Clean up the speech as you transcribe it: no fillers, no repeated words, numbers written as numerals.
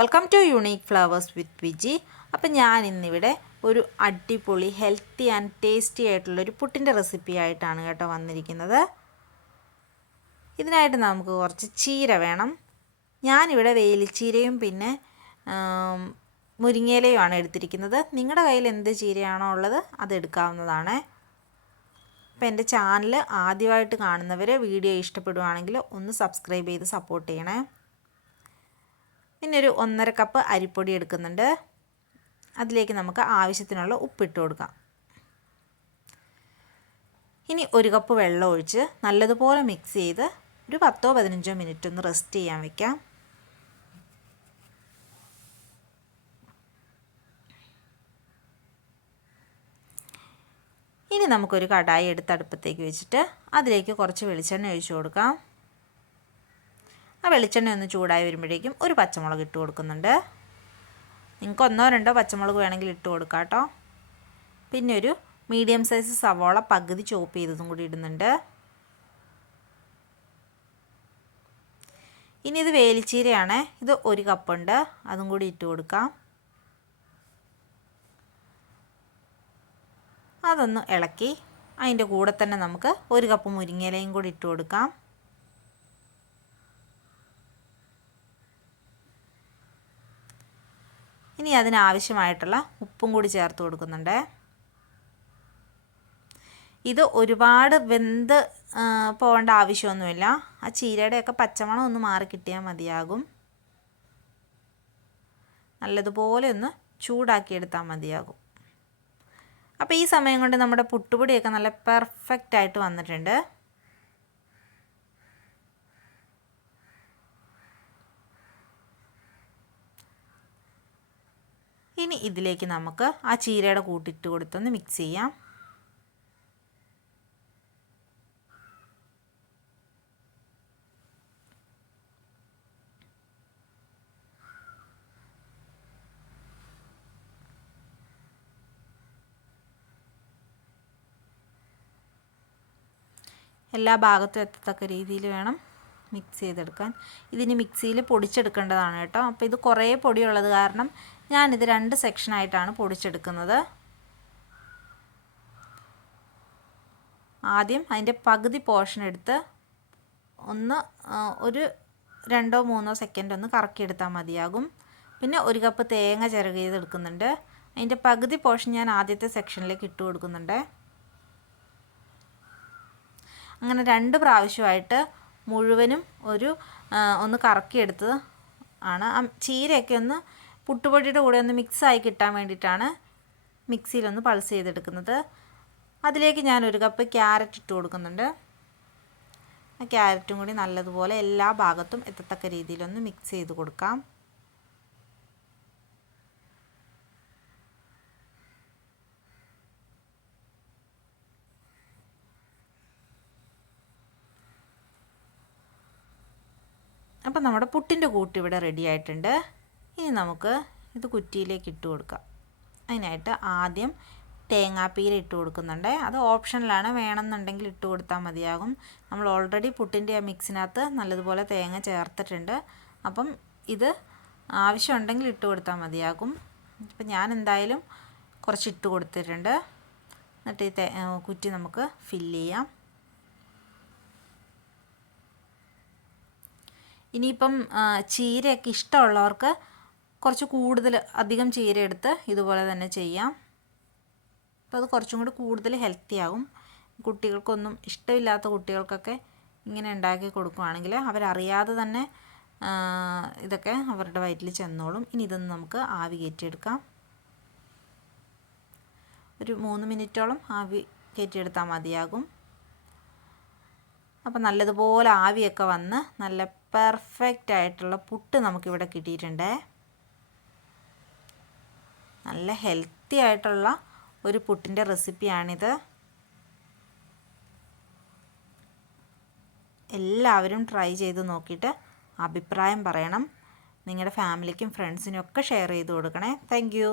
Welcome to unique flowers വിത്ത് വിജി. അപ്പം ഞാൻ ഇന്നിവിടെ ഒരു അടിപൊളി ഹെൽത്തി ആൻഡ് ടേസ്റ്റി ആയിട്ടുള്ളൊരു പുട്ടിൻ്റെ റെസിപ്പി ആയിട്ടാണ് കേട്ടോ വന്നിരിക്കുന്നത്. ഇതിനായിട്ട് നമുക്ക് കുറച്ച് ചീര വേണം. ഞാനിവിടെ വേലിച്ചീരയും പിന്നെ മുരിങ്ങയിലയുമാണ് എടുത്തിരിക്കുന്നത്. നിങ്ങളുടെ കയ്യിൽ എന്ത് ചീരയാണോ ഉള്ളത് അത് എടുക്കാവുന്നതാണ്. അപ്പോൾ എൻ്റെ ചാനൽ ആദ്യമായിട്ട് കാണുന്നവർ വീഡിയോ ഇഷ്ടപ്പെടുവാണെങ്കിൽ ഒന്ന് സബ്സ്ക്രൈബ് ചെയ്ത് സപ്പോർട്ട് ചെയ്യണേ. പിന്നെ ഒരു 1.5 കപ്പ് അരിപ്പൊടി എടുക്കുന്നുണ്ട്. അതിലേക്ക് നമുക്ക് ആവശ്യത്തിനുള്ള ഉപ്പിട്ട് കൊടുക്കാം. ഇനി 1 കപ്പ് വെള്ളം ഒഴിച്ച് നല്ലതുപോലെ മിക്സ് ചെയ്ത് ഒരു 10-15 മിനിറ്റ് ഒന്ന് റെസ്റ്റ് ചെയ്യാൻ വെക്കാം. ഇനി നമുക്കൊരു കടായി എടുത്ത് അടുപ്പത്തേക്ക് വെച്ചിട്ട് അതിലേക്ക് കുറച്ച് വെളിച്ചെണ്ണ ഒഴിച്ചു കൊടുക്കാം. ആ വെളിച്ചെണ്ണ ഒന്ന് ചൂടായി വരുമ്പോഴേക്കും ഒരു പച്ചമുളക് ഇട്ട് കൊടുക്കുന്നുണ്ട്. നിങ്ങൾക്ക് 1-2 പച്ചമുളക് വേണമെങ്കിൽ ഇട്ട് കൊടുക്കാം കേട്ടോ. പിന്നെ ഒരു മീഡിയം സൈസ് സവോള പകുതി ചോപ്പ് ചെയ്തതും കൂടി ഇടുന്നുണ്ട്. ഇനി ഇത് വേലിച്ചീരയാണ്. ഇത് 1 കപ്പുണ്ട്. അതും കൂടി ഇട്ട് കൊടുക്കാം. അതൊന്ന് ഇളക്കി അതിൻ്റെ കൂടെ തന്നെ നമുക്ക് 1 കപ്പ് മുരിങ്ങയിലയും കൂടി ഇട്ട് കൊടുക്കാം. ഇനി അതിനാവശ്യമായിട്ടുള്ള ഉപ്പും കൂടി ചേർത്ത് കൊടുക്കുന്നുണ്ട്. ഇത് ഒരുപാട് വെന്ത് പോകേണ്ട ആവശ്യമൊന്നുമില്ല. ആ ചീരയുടെയൊക്കെ പച്ചമണം ഒന്ന് മാറി കിട്ടിയാൽ മതിയാകും. നല്ലതുപോലെ ഒന്ന് ചൂടാക്കിയെടുത്താൽ മതിയാകും. അപ്പോൾ ഈ സമയം കൊണ്ട് നമ്മുടെ പുട്ടുപൊടിയൊക്കെ നല്ല പെർഫെക്റ്റ് ആയിട്ട് വന്നിട്ടുണ്ട്. ഇനി ഇതിലേക്ക് നമുക്ക് ആ ചീരയുടെ കൂട്ടിട്ട് കൊടുത്തൊന്ന് മിക്സ് ചെയ്യാം. എല്ലാ ഭാഗത്തും എത്തത്തക്ക രീതിയിൽ വേണം മിക്സ് ചെയ്തെടുക്കാൻ. ഇതിന് മിക്സിയിൽ പൊടിച്ചെടുക്കേണ്ടതാണ് കേട്ടോ. അപ്പോൾ ഇത് കുറേ പൊടിയുള്ളത് കാരണം ഞാനിത് 2 സെക്ഷനായിട്ടാണ് പൊടിച്ചെടുക്കുന്നത്. ആദ്യം അതിൻ്റെ പകുതി പോർഷൻ എടുത്ത് ഒരു 2-3 സെക്കൻഡ് ഒന്ന് കറക്കിയെടുത്താൽ മതിയാകും. പിന്നെ 1 കപ്പ് തേങ്ങ ചിരകിയത് എടുക്കുന്നുണ്ട്. അതിൻ്റെ പകുതി പോർഷൻ ഞാൻ ആദ്യത്തെ സെക്ഷനിലേക്ക് ഇട്ട് കൊടുക്കുന്നുണ്ട്. അങ്ങനെ 2 പ്രാവശ്യമായിട്ട് മുഴുവനും ഒന്ന് കറക്കിയെടുത്തത് ആണ്. ചീരയൊക്കെ ഒന്ന് പുട്ടുപൊടിയുടെ കൂടെ ഒന്ന് മിക്സായി കിട്ടാൻ വേണ്ടിയിട്ടാണ് മിക്സിയിലൊന്ന് പൾസ് ചെയ്തെടുക്കുന്നത്. അതിലേക്ക് ഞാൻ 1 കപ്പ് ക്യാരറ്റ് ഇട്ട് കൊടുക്കുന്നുണ്ട്. ആ ക്യാരറ്റും കൂടി നല്ലതുപോലെ എല്ലാ ഭാഗത്തും എത്തത്തക്ക രീതിയിലൊന്ന് മിക്സ് ചെയ്ത് കൊടുക്കാം. അപ്പം നമ്മുടെ പുട്ടിൻ്റെ കൂട്ട് ഇവിടെ റെഡി ആയിട്ടുണ്ട്. ഇനി നമുക്ക് ഇത് കുറ്റിയിലേക്ക് ഇട്ട് കൊടുക്കാം. അതിനായിട്ട് ആദ്യം തേങ്ങാപ്പീര ഇട്ട് കൊടുക്കുന്നുണ്ട്. അത് ഓപ്ഷനിലാണ്, വേണമെന്നുണ്ടെങ്കിൽ ഇട്ട് കൊടുത്താൽ മതിയാകും. നമ്മൾ ഓൾറെഡി പുട്ടിൻ്റെ ആ മിക്സിനകത്ത് നല്ലതുപോലെ തേങ്ങ ചേർത്തിട്ടുണ്ട്. അപ്പം ഇത് ആവശ്യമുണ്ടെങ്കിൽ ഇട്ട് കൊടുത്താൽ മതിയാകും. അപ്പം ഞാൻ എന്തായാലും കുറച്ച് ഇട്ട് കൊടുത്തിട്ടുണ്ട്. എന്നിട്ട് ഈ കുറ്റി നമുക്ക് ഫില്ല് ചെയ്യാം. ഇനിയിപ്പം ചീരയൊക്കെ ഇഷ്ടമുള്ളവർക്ക് കുറച്ച് അധികം ചീര എടുത്ത് ഇതുപോലെ തന്നെ ചെയ്യാം. അപ്പോൾ അത് കുറച്ചും കൂടി കൂടുതൽ ഹെൽത്തി ആകും. കുട്ടികൾക്കൊന്നും ഇഷ്ടമില്ലാത്ത കുട്ടികൾക്കൊക്കെ ഇങ്ങനെ ഉണ്ടാക്കി കൊടുക്കുകയാണെങ്കിൽ അവരറിയാതെ തന്നെ ഇതൊക്കെ അവരുടെ വയറ്റിൽ ചെന്നോളും. ഇനി ഇതൊന്ന് നമുക്ക് ആവി കയറ്റിയെടുക്കാം. ഒരു 3 മിനിറ്റോളം ആവി കയറ്റിയെടുത്താൽ മതിയാകും. അപ്പോൾ നല്ലതുപോലെ ആവിയൊക്കെ വന്ന് നല്ല പെർഫെക്റ്റ് ആയിട്ടുള്ള പുട്ട് നമുക്കിവിടെ കിട്ടിയിട്ടുണ്ട്. നല്ല ഹെൽത്തി ആയിട്ടുള്ള ഒരു പുട്ടിൻ്റെ റെസിപ്പിയാണിത്. എല്ലാവരും ട്രൈ ചെയ്ത് നോക്കിയിട്ട് അഭിപ്രായം പറയണം. നിങ്ങളുടെ ഫാമിലിക്കും ഫ്രണ്ട്സിനും ഒക്കെ ഷെയർ ചെയ്ത് കൊടുക്കണേ. Thank you.